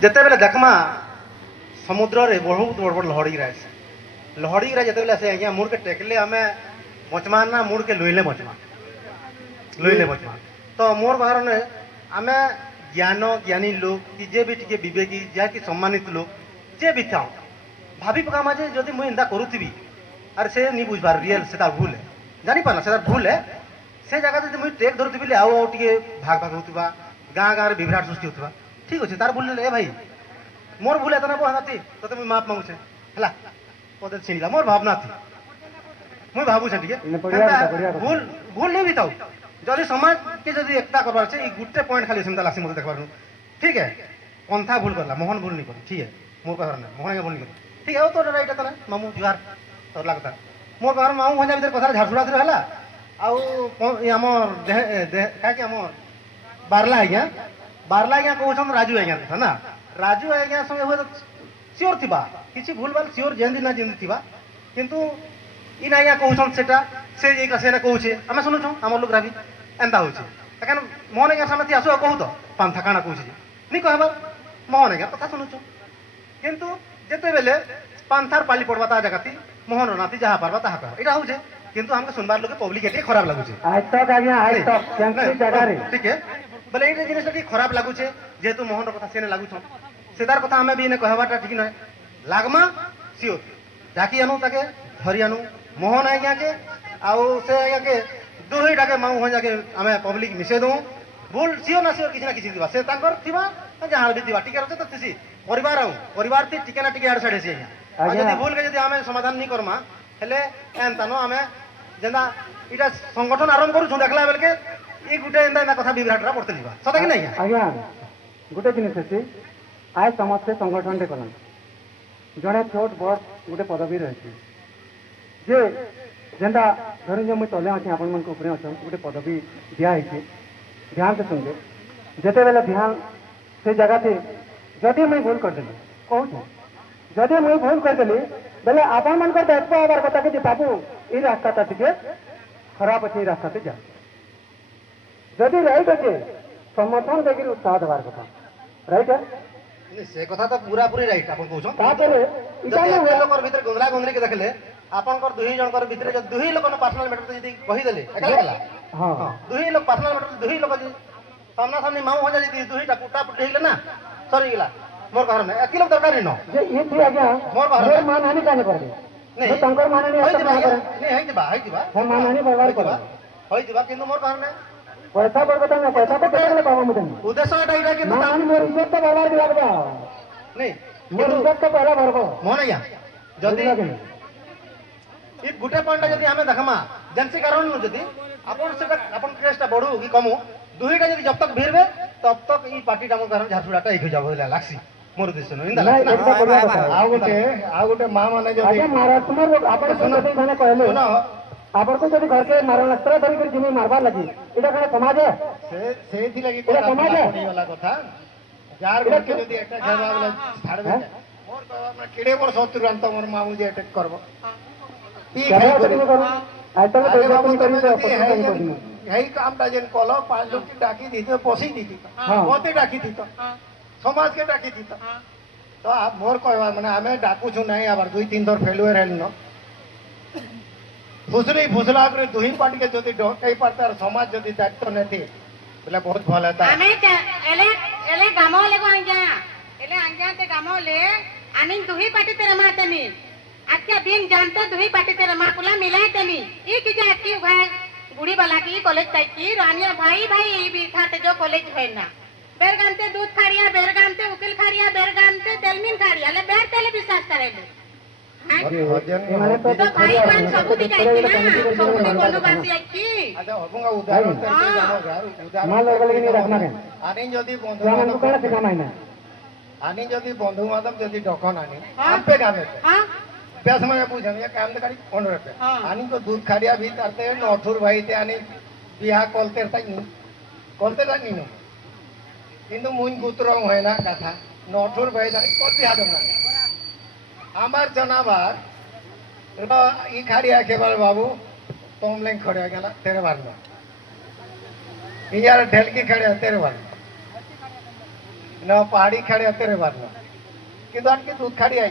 जिते बेले देखमा समुद्र रे बहुत बड़ बड़ लहड़ी रा जिते से आज्ञा मुड़ के टेकले आम बचमा ना मुड़ के लुईले बचमा तो मोर बाहर ने आम ज्ञान ज्ञानी लोग कि जे भी टिके विवेकी जहाँकि सम्मानित लोग जे भी था भाभी पकामा जे जदि मुझे एंता करूथी आर से नहीं बुझबार रियल से भूल है जानी पारना से भूल है से जगह जब मुझे ट्रेक धरुथी आउ टे भाग भाग होता गाँ गाँव विभ्राट सृष्टि होता ठीक अच्छे तार भूल ए भाई मोर भूल एतना बो हाथी तो मुझे माफ मांगुचे है पदे छीनला मोर भावना थी मुझे भावुचे ठीक भूल भूल नहीं बीताऊ जदि समाज के जदि एकता करवार छे गुटे पॉइंट खाली सेमता लासी मते देखबार ठीक है पंथा भूल करला मोहन भूल नहीं कर ठीक है मोर कहर ना मोहन भूल नहीं कर ठीक है तो राइट है मामू जुहार तो लगता मोर कहर मामू भजा भीतर कथा झारसुड़ा थी हला आउ हमर का कि हमर बारला आज्ञा कहउछन राजू आज्ञा था ना राजू आज्ञा संगे हुए सियोर थिबा किछि भूल भाल सियोर जेंदी ना जेंदी थिबा किंतु इन आज्ञा कहउछन सेटा से एक सेना कहउछे आमे सुनुछु हमर लोग रावी एंता होछे एखन मोहन आज्ञा सामने आसो कहू तो पांथा काना कहउछे नी कहबार मोहन आज्ञा कथा सुनुछु किंतु जेते बेले पांथार पाली पड़बा ता जगती मोहन रनाती जहा पारबा ताहा कह इटा होछे किंतु हमके सुनबार लोग पब्लिक एटे खराब लागुछे आज तक आज्ञा आज तक केनसी जगह रे ठीक है बोले ये जिनिस टी खराब लागुछे जेतु मोहन कथा सेने लागुछन सेदार कथा हमें भी ने कहबाटा ठीक नय लागमा सियोर जाकी आनु ताके धरी आनु मोहन आज्ञा के आउ से आज्ञा के दुहीटा के माऊ हो जाके हमें पब्लिक मिसे दो भूल सियो ना सियो किसी ना किसी दिबा से तांकर थिबा जहां भी दिबा टिके रहते तो तिसी परिवार ती टिके ना टिके आड़ साइड से आ जदी भूल के जदी हमें समाधान नहीं करमा हेले एंता नो हमें जेना इटा संगठन आरंभ करू छु देखला बेल के ई गुटे एंदा कथा विभ्राटरा पड़ते लिबा सता कि नहीं आज्ञा गुटे जिनिस अछि आज समस्त संगठन रे करन जड़े छोट बड़ गोटे पदवी रही जे जेनता धर मुझे तले अच्छे आपण मन ऊपर अच्छा गोटे पदवी दिखाई ध्यान से सुनले जिते बेले ध्यान से जगह थे जदि मुझे भूल करदेली कहूँ जदि मुझे भूल करदेली बेले आपण मन दायित्व हबार कथा कि बाबू ये रास्ता टे खराब अच्छे रास्ता से जा जदि राइट अच्छे समर्थन देखिए उत्साह देवार कथा राइट है से कथा तो पूरा पूरी राइट आपन कहउछन तापरे इटा लोकर भीतर गोंदला गोंदरी के देखले आपनकर दुही जनकर भीतर जो दुही लोकन पर्सनल मैटर जदी कहि देले एकला हां दुही लोग पर्सनल मैटर दुही लोग जी सामना सामने माऊ हो जाई दुहीटा पुटा पुटी हेले ना सरी गेला मोर कहर में एक लोग दरकार न जे ये थी आज्ञा मोर कहर मान हानि काने कर दे नहीं शंकर मान हानि नहीं है दिबा हम मान हानि बर्बाद कर होई दिबा किंतु मोर कहर में पैसा बर्बाद ना पैसा तो केले बाबा मुझे उद्देश्य एटा इटा कि मान मोर इज्जत तो बर्बाद दिया बा नहीं मोर इज्जत तो पहला बर्बाद मोहन या जदी ई गुटे पॉइंट जदी हमें देखमा जेंसी कारण न जदी अपन सेटा अपन केसटा बढ़ू कि कमू दुहीटा जदी जब तक भिरबे तब तक ई पार्टी डामो कारण झारसुड़ाटा एक हो जाबो लागसी मोर उद्देश्य न इंदा आ गोटे मां माने जदी अरे महाराज तुम्हार लोग अपन सुनो माने कहले सुनो आपन को जदी घर के मारन अस्त्र धरि कर जिमी मारबार लगी एटा कोन समाज है से थी लगी एटा समाज है पड़ी वाला कथा जार घर के जदी एकटा घेरवा वाला छाड़ दे मोर कहवा में केडे बड़ शत्रु अंत मोर मामू जे अटैक करबो यही कामटा जेन कल 5 लोग की डाकी दी तो पोसी दी थी बहुते डाकी थी तो समाज के डाकी थी तो आप मोर कहवा माने हमें डाकू छु नहीं आबार 2-3 थर फेलुए रहल न फुसला करे दुही पार्टी के जदी डकई पड़ता समाज जदी दायित्व न थी बोले बहुत भल है हमें एले गामो ले को अंजा ते गामो ले आनी दुही पार्टी तेरे मातनी अच्छा बिन जानते दुही पार्टी तेरे मां कुला मिलाए तनी ये की जा की भाई बुढ़ी वाला की कॉलेज तक की रानिया भाई ये भी खाते जो कॉलेज है ना बेरगामते दूध खारिया बेरगामते उकिल खारिया बेरगामते तेलमिन खारिया ले बेर तेले विश्वास करेले तो भाई बहन सब दिखाई ना सब कोनो बात है की अच्छा होबंगा उदाहरण करके जानो घर उदाहरण मां लोग लेकिन रखना है आनी जदी बंधु मन को कौन सिखा मायना आनी जदी बंधु माधव जदी डकन आनी हम पे गामे हां अभ्यास में पूछन ये काम करी 15 रुपया आनी तो दूध खारिया भी करते हैं नठुर भाई ते आनी बिहा कोलते नहीं नो किंतु मुन गुतरंग है ना कथा नठुर भाई जानी को बिहा दना हमार जनाबार तो ई खारिया के बार बाबू तुम लें खड़े गेला तेरे बार में यार ढेल की खड़े तेरे बार न पहाड़ी खाड़ी आते रे बारला कि दूध खाड़ी आई